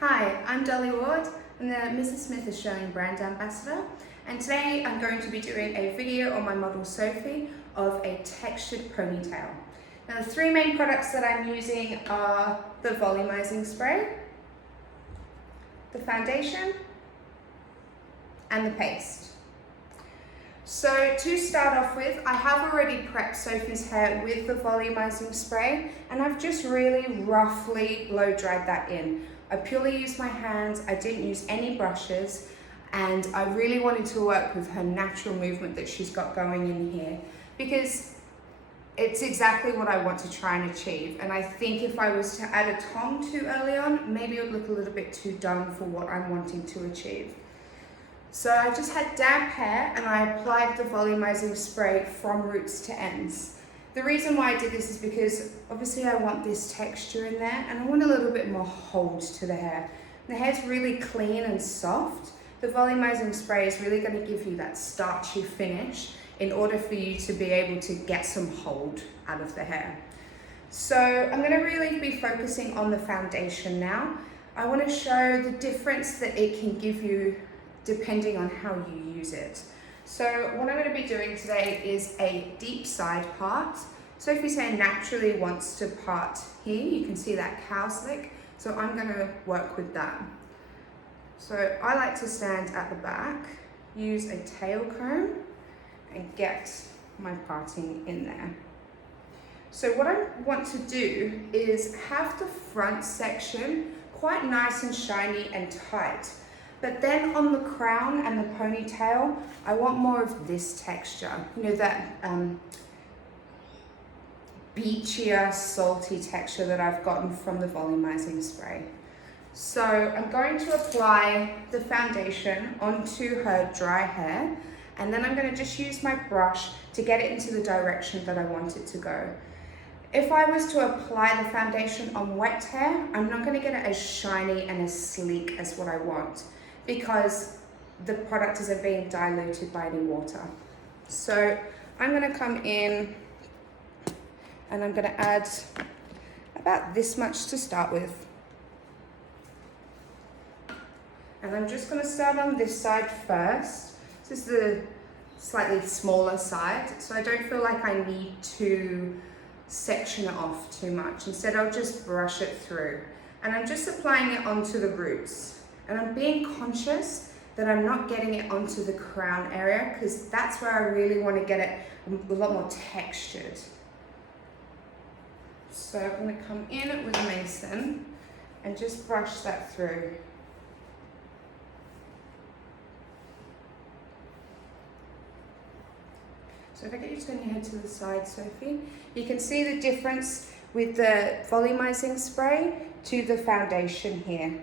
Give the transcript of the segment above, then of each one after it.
Hi, I'm Dolly. I'm the Mrs. Smith Australian Brand Ambassador, and today I'm going to be doing a video on my model Sophie of a textured ponytail. Now the three main products that I'm using are the volumizing spray, the foundation, and the paste. So to start off with, I have already prepped Sophie's hair with the volumizing spray, and I've just really roughly blow dried that in. I purely used my hands, I didn't use any brushes, and I really wanted to work with her natural movement that she's got going in here, because it's exactly what I want to try and achieve. And I think if I was to add a tong too early on, maybe it would look a little bit too done for what I'm wanting to achieve. So I just had damp hair and I applied the volumizing spray from roots to ends. The reason why I did this is because obviously I want this texture in there and I want a little bit more hold to the hair. The hair's really clean and soft. The volumizing spray is really going to give you that starchy finish in order for you to be able to get some hold out of the hair. So I'm going to really be focusing on the foundation now. I want to show the difference that it can give you depending on how you use it. So what I'm going to be doing today is a deep side part. Sophie's hair naturally wants to part here. You can see that cow slick. So I'm going to work with that. So I like to stand at the back, use a tail comb and get my parting in there. So what I want to do is have the front section quite nice and shiny and tight. But then on the crown and the ponytail, I want more of this texture. You know, that beachier, salty texture that I've gotten from the volumizing spray. So I'm going to apply the foundation onto her dry hair, and then I'm going to just use my brush to get it into the direction that I want it to go. If I was to apply the foundation on wet hair, I'm not going to get it as shiny and as sleek as what I want, because the product isn't being diluted by any water. So I'm gonna come in and I'm gonna add about this much to start with. And I'm just gonna start on this side first. This is the slightly smaller side, so I don't feel like I need to section it off too much. Instead, I'll just brush it through. And I'm just applying it onto the roots. And I'm being conscious that I'm not getting it onto the crown area, because that's where I really want to get it a lot more textured. So I'm going to come in with a mason and just brush that through. So if I get you to turn your head to the side, Sophie, you can see the difference with the volumizing spray to the foundation here.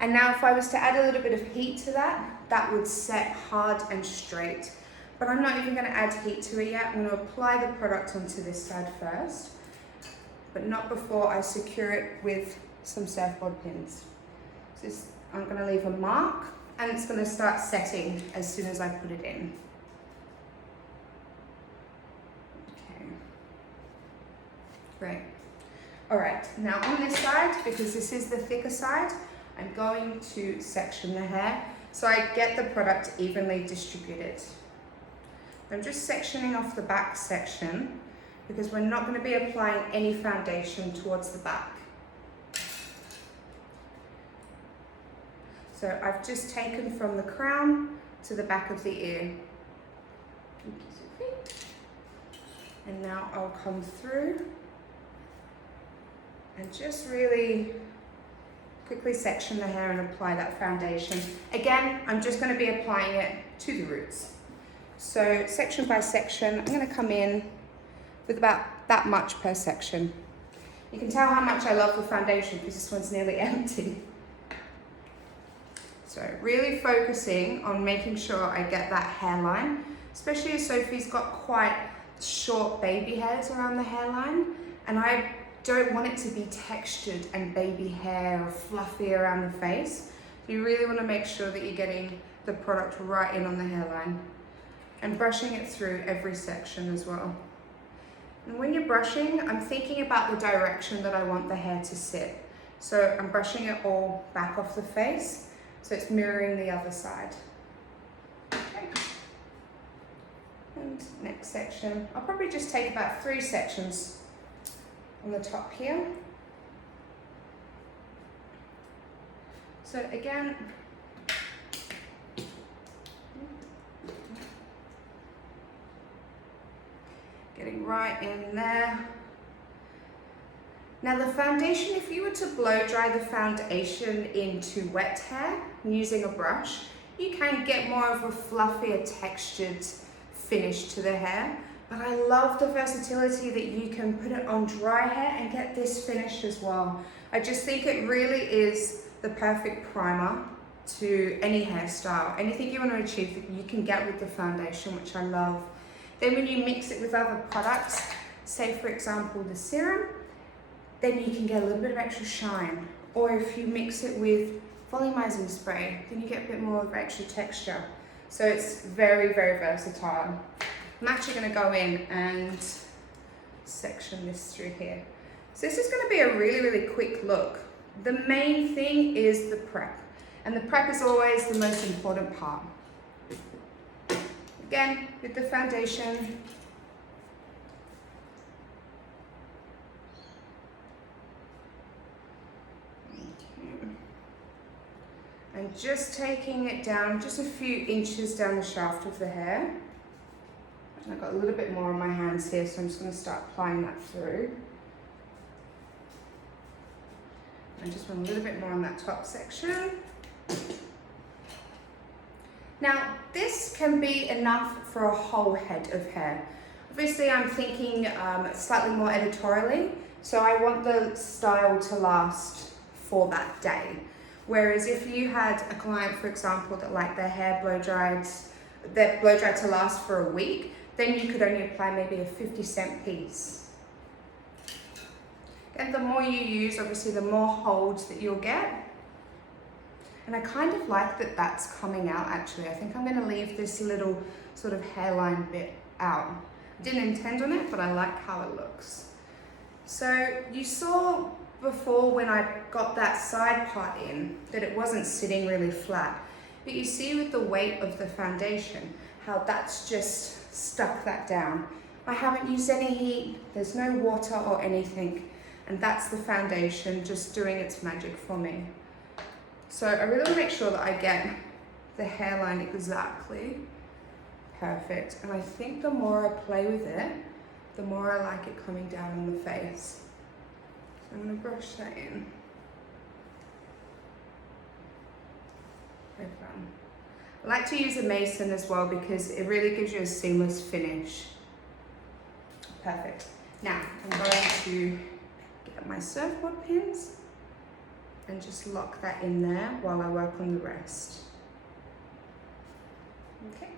And now if I was to add a little bit of heat to that, that would set hard and straight. But I'm not even going to add heat to it yet. I'm going to apply the product onto this side first, but not before I secure it with some surfboard pins. So I'm going to leave a mark, and it's going to start setting as soon as I put it in. Okay. Great. All right, now on this side, because this is the thicker side, I'm going to section the hair so I get the product evenly distributed. I'm just sectioning off the back section because we're not going to be applying any foundation towards the back. So I've just taken from the crown to the back of the ear. And now I'll come through and just really quickly section the hair and apply that foundation. Again, I'm just going to be applying it to the roots. So section by section, I'm going to come in with about that much per section. You can tell how much I love the foundation because this one's nearly empty. So really focusing on making sure I get that hairline, especially as Sophie's got quite short baby hairs around the hairline, and I don't want it to be textured and baby hair or fluffy around the face. So you really want to make sure that you're getting the product right in on the hairline and brushing it through every section as well. And when you're brushing, I'm thinking about the direction that I want the hair to sit. So I'm brushing it all back off the face, so it's mirroring the other side. Okay. And next section, I'll probably just take about 3 sections on the top here. So again, getting right in there. Now the foundation, if you were to blow dry the foundation into wet hair using a brush, you can get more of a fluffier textured finish to the hair. But I love the versatility that you can put it on dry hair and get this finish as well. I just think it really is the perfect primer to any hairstyle. Anything you want to achieve that you can get with the foundation, which I love. Then when you mix it with other products, say for example the serum, then you can get a little bit of extra shine. Or if you mix it with volumizing spray, then you get a bit more of extra texture. So it's very, very versatile. I'm actually going to go in and section this through here. So this is going to be a really, really quick look. The main thing is the prep. And the prep is always the most important part. Again, with the foundation, and just taking it down just a few inches down the shaft of the hair. And I've got a little bit more on my hands here, so I'm just going to start applying that through. And just want a little bit more on that top section. Now, this can be enough for a whole head of hair. Obviously, I'm thinking slightly more editorially, so I want the style to last for that day. Whereas if you had a client, for example, that liked their hair blow dried to last for a week, then you could only apply maybe a 50-cent piece. And the more you use, obviously, the more holds that you'll get. And I kind of like that that's coming out actually. I think I'm going to leave this little sort of hairline bit out. I didn't intend on it, but I like how it looks. So you saw before when I got that side part in that it wasn't sitting really flat. But you see with the weight of the foundation how that's just stuck that down. I haven't used any heat, there's no water or anything, and that's the foundation just doing its magic for me. So I really want to make sure that I get the hairline exactly perfect. And I think the more I play with it, the more I like it coming down on the face. So I'm going to brush that in. Very fun. I like to use a mason as well because it really gives you a seamless finish. Perfect. Now I'm going to get my surfboard pins and just lock that in there while I work on the rest. Okay.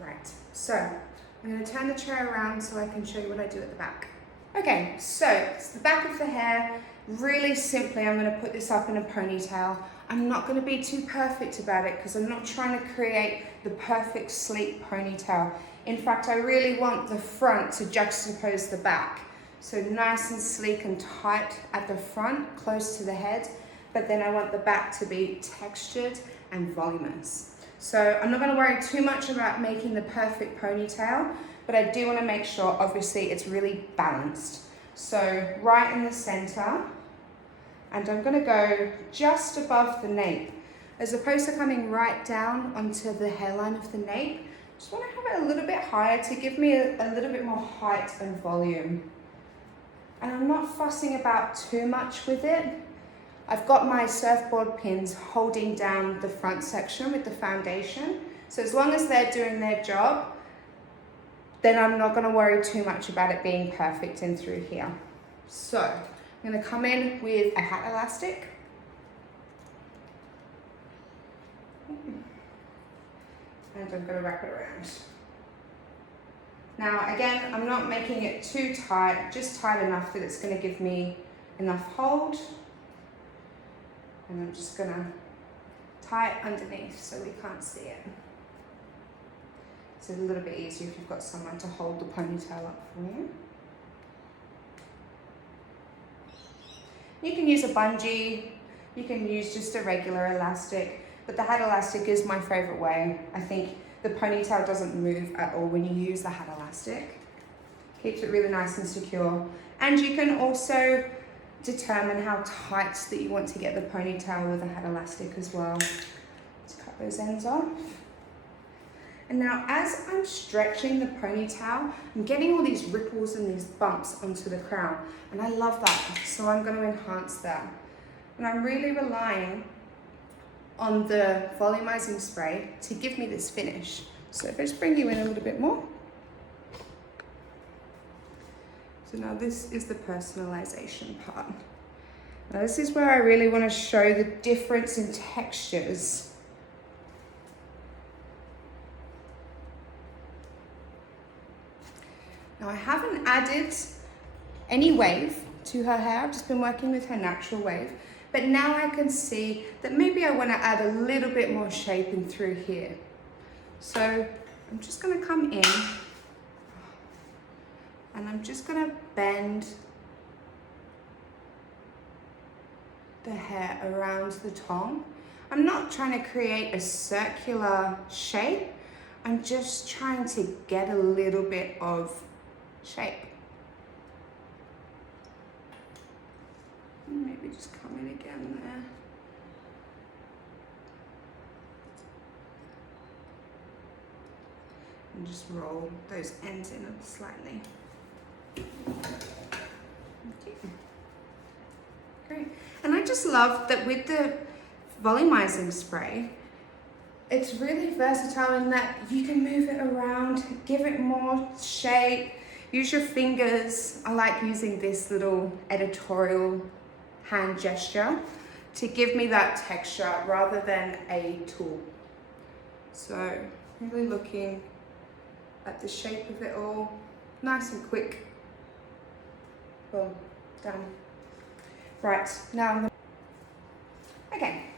Right, so I'm going to turn the chair around so I can show you what I do at the back. Okay, so it's the back of the hair. Really simply, I'm going to put this up in a ponytail. I'm not going to be too perfect about it because I'm not trying to create the perfect sleek ponytail. In fact, I really want the front to juxtapose the back. So nice and sleek and tight at the front, close to the head, but then I want the back to be textured and voluminous. So I'm not going to worry too much about making the perfect ponytail, but I do want to make sure, obviously, it's really balanced. So right in the center, and I'm going to go just above the nape. As opposed to coming right down onto the hairline of the nape, just want to have it a little bit higher to give me a little bit more height and volume. And I'm not fussing about too much with it. I've got my surfboard pins holding down the front section with the foundation. So as long as they're doing their job, then I'm not going to worry too much about it being perfect in through here. So I'm going to come in with a hat elastic. And I'm going to wrap it around. Now again, I'm not making it too tight, just tight enough that it's going to give me enough hold. And I'm just going to tie it underneath so we can't see it. It's a little bit easier if you've got someone to hold the ponytail up for you. You can use a bungee, you can use just a regular elastic, but the hat elastic is my favorite way. I think the ponytail doesn't move at all when you use the hat elastic. Keeps it really nice and secure. And you can also determine how tight that you want to get the ponytail with a hat elastic as well. Let's cut those ends off. And now as I'm stretching the ponytail, I'm getting all these ripples and these bumps onto the crown. And I love that, so I'm going to enhance that. And I'm really relying on the volumizing spray to give me this finish. So if I just bring you in a little bit more. So now this is the personalization part. Now this is where I really want to show the difference in textures. Now I haven't added any wave to her hair, I've just been working with her natural wave, but now I can see that maybe I want to add a little bit more shaping through here. So I'm just going to come in and I'm just going to bend the hair around the tongue. I'm not trying to create a circular shape, I'm just trying to get a little bit of shape. Maybe just come in again there. And just roll those ends in slightly. Okay. Great. And I just love that with the volumizing spray, it's really versatile in that you can move it around, give it more shape, use your fingers. I like using this little editorial hand gesture to give me that texture rather than a tool. So really looking at the shape of it all, nice and quick. Boom, done. Right, now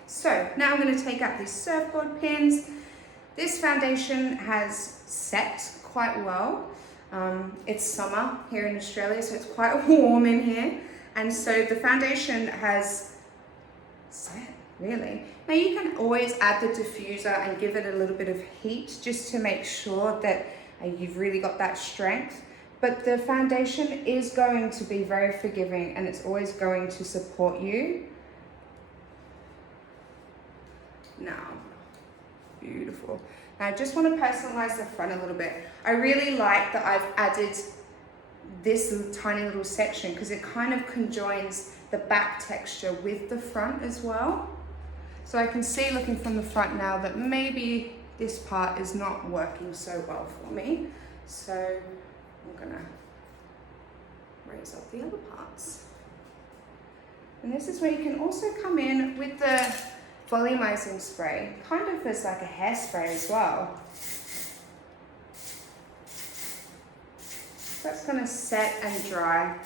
so now I'm going to take out these surfboard pins. This foundation has set quite well. It's summer here in Australia, so it's quite warm in here. And so the foundation has set, really. Now you can always add the diffuser and give it a little bit of heat just to make sure that you've really got that strength. But the foundation is going to be very forgiving and it's always going to support you. Now, beautiful. Now I just want to personalize the front a little bit. I really like that I've added this tiny little section because it kind of conjoins the back texture with the front as well. So I can see looking from the front now that maybe this part is not working so well for me. So I'm gonna raise up the other parts. And this is where you can also come in with the volumizing spray, kind of as like a hairspray as well. That's gonna set and dry.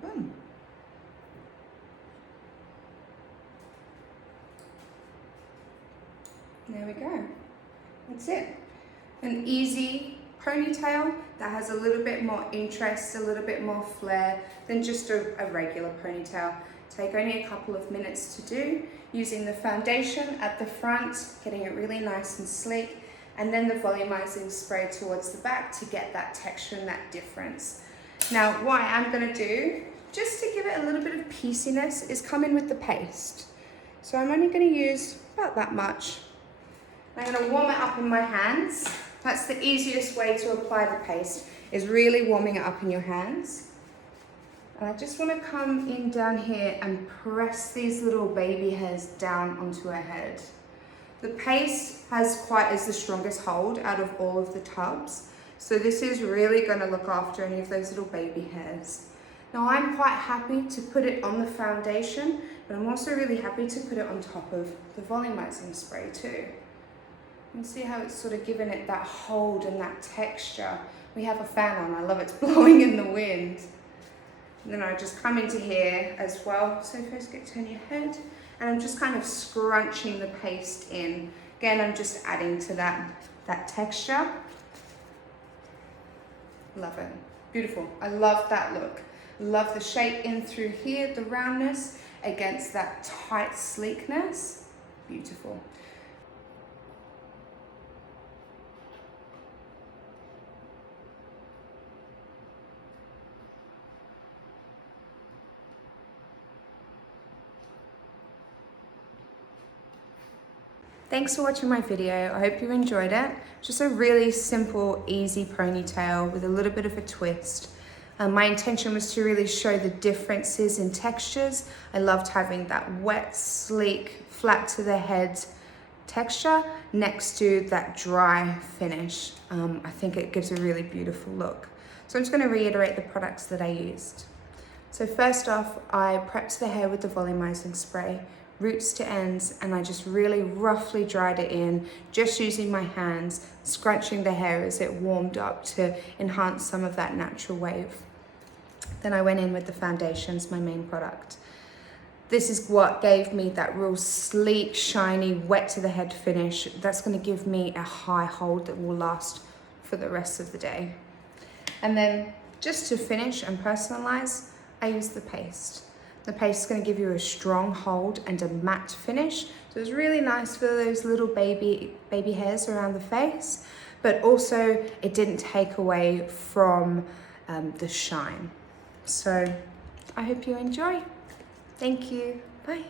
Boom. There we go. That's it. An easy ponytail that has a little bit more interest, a little bit more flair than just a regular ponytail. Take only a couple of minutes to do, using the foundation at the front, getting it really nice and sleek, and then the volumizing spray towards the back to get that texture and that difference. Now, what I am going to do, just to give it a little bit of pieciness, is come in with the paste. So I'm only going to use about that much. I'm going to warm it up in my hands. That's the easiest way to apply the paste, is really warming it up in your hands. And I just want to come in down here and press these little baby hairs down onto her head. The paste is the strongest hold out of all of the tubs. So this is really going to look after any of those little baby hairs. Now I'm quite happy to put it on the foundation, but I'm also really happy to put it on top of the volumizing spray too. You can see how it's sort of given it that hold and that texture. We have a fan on, I love it's blowing in the wind. And then I just come into here as well. So first turn your head, and I'm just kind of scrunching the paste in. Again, I'm just adding to that texture. Love it. Beautiful. I love that look. Love the shape in through here, the roundness against that tight sleekness. Beautiful. Thanks for watching my video. I hope you enjoyed it. Just a really simple, easy ponytail with a little bit of a twist. My intention was to really show the differences in textures. I loved having that wet, sleek, flat to the head texture next to that dry finish. I think it gives a really beautiful look. So I'm just going to reiterate the products that I used. So first off, I prepped the hair with the volumizing spray, roots to ends, and I just really roughly dried it in, just using my hands, scrunching the hair as it warmed up to enhance some of that natural wave. Then I went in with the foundations, my main product. This is what gave me that real sleek, shiny, wet to the head finish. That's going to give me a high hold that will last for the rest of the day. And then just to finish and personalize, I use the paste. The paste is going to give you a strong hold and a matte finish. So it's really nice for those little baby hairs around the face, but also it didn't take away from the shine. So I hope you enjoy. Thank you. Bye.